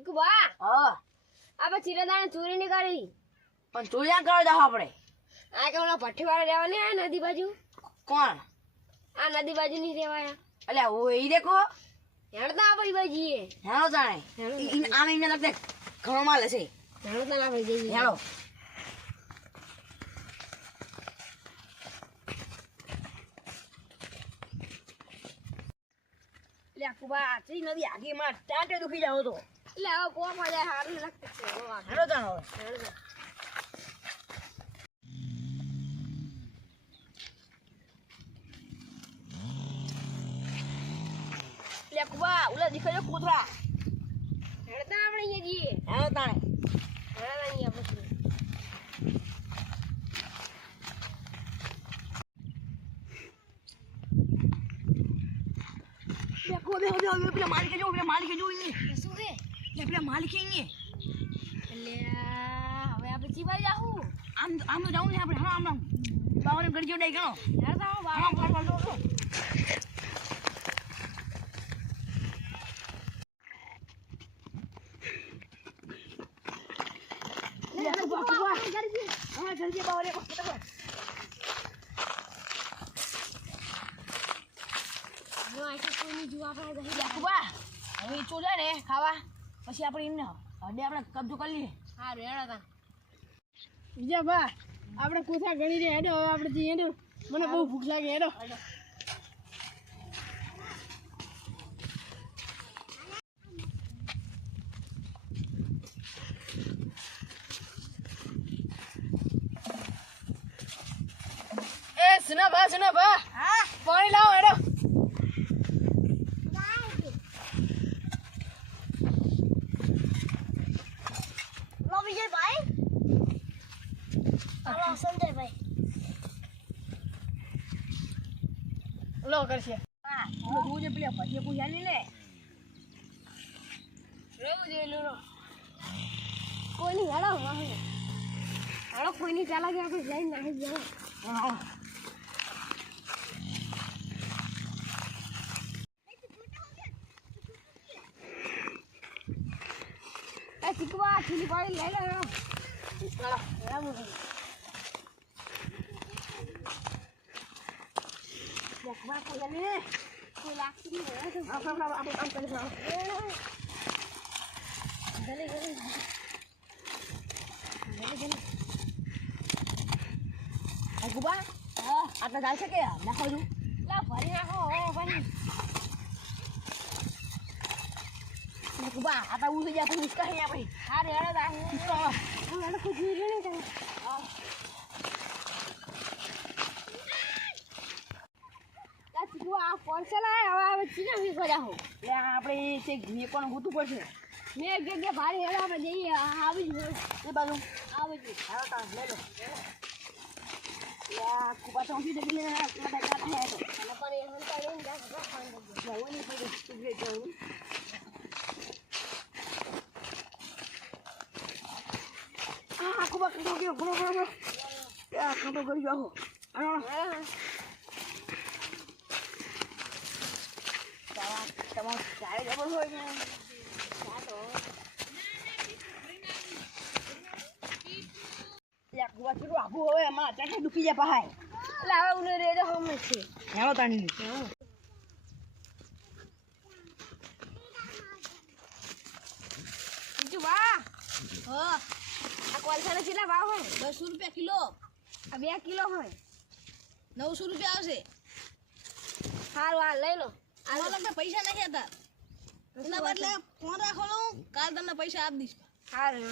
ચીકુ બા હા આપણે ચિરાદાને ચોરી ની કરી પણ ચોર્યા કરવા જાવ આપણે આ કે ઓલા ભઠ્ઠીવાળા રહેવા નહીં આયા નદી બાજુ કોણ આ નદી બાજુ નહીં રહેવાયા અલ્યા ઓ ઈ દેખો હેડતા આપણે બાજીએ હેણો જાણે આમ એને લગતે ઘણો માલ હશે હેડતા ના ભાઈ જઈએ હેણો અલ્યા કુબા આટલી નદી આગી માં ટાટે દુખી જાવ તો એટલે હવે કોમ જાય સારું લાગતું છે હેણો જાણો હેડતા અલ્યા કુબા ઓલા દીખાયો કૂતરા હેડતા આપણે અહીંયા જઈએ હેણો તાણે હેડતા અહીંયા પછી બેકો બેકો બેકો પેલા માલિકે જો ઈ શું છે પેલા માલિકે ઈ એટલે હવે આપણે ચીવા જાવું આમ તો જાઉં ને આપણે હા આમ બાવને ગરજો ડઈ ગણો હેડતા આવો હા બાબા ફળ હા જલ્દી બાવરે જો આ કે કોઈની જુવા આપણે જઈ કુબા હવે ચોલે ને ખાવા પછી આપણે એમને હડે આપણે કબજો કરી લઈએ હા રેડા બીજા બા આપણે કોથા ગણી રે હેડો હવે આપણે જઈએ હેડો મને બહુ ભૂખ લાગે હેડો એ સુના બા હા પાણી લાવો હેડો લો વિજયભાઈ હાલો સંજયભાઈ લો કરશે હા તું જે પેલા ભજીયા પૂછ્યા ને રેવું દે લો કોઈની હેડો વાહે હેડો કોઈની ચાલા કે આપણે જઈને નાહી જાવ હા એ ચીકવા ખીલી પાડી લઈ લે હેડો હેડો બકવા કોઈ ને કોઈ લાગતી નહીં હેડો આમ કરી કુબા હા આટલા ચાલશે કે નાખો છું લા ભરી નાખો હો ભરી કુબા આટા ઉઠી જાય તો ઉસકા હે આપણે હા રેડો દા હેડો કોઈ જોઈ રહ્યો નહીં તમે લા ચીકવા આ કોન્સલ આયા હવે ચીના વી કર્યા હો એટલે આપણે તે ઘી પણ ગૂતું પડશે મેં એક જગ્યાએ ભારી હેડો આપણે જઈએ આવી જ એ બાજુ આવી જ હાલો તા લે લો યા કુબા તો ઉઠી જઈ લે કુબા કાઢે હે તો અને પણ એ હંતાડીને જા ખાવાનું જવાની પડી તુજે જવું આ કુબા કાઢો ગયો બરો યા કાઢો કરી જાઓ આનો તમારો ચાય જબર હોય ને યા કુબા ચલો આબુ હવે એમાં ચાખી દુખી જાય પહાય એટલે હવે ઉને રેજો હમ છે હેલો તાણી બીજું વાહ હા આ કોલસાના કેટલા ભાવ હોય 10 રૂપિયા કિલો આ 2 કિલો હોય 900 રૂપિયા આવશે સારું આ લઈ લો આમાં લગતા પૈસા નહીં હતા એના બદલે ફોન રાખો કાલ તમને પૈસા આપી દઈશ સારું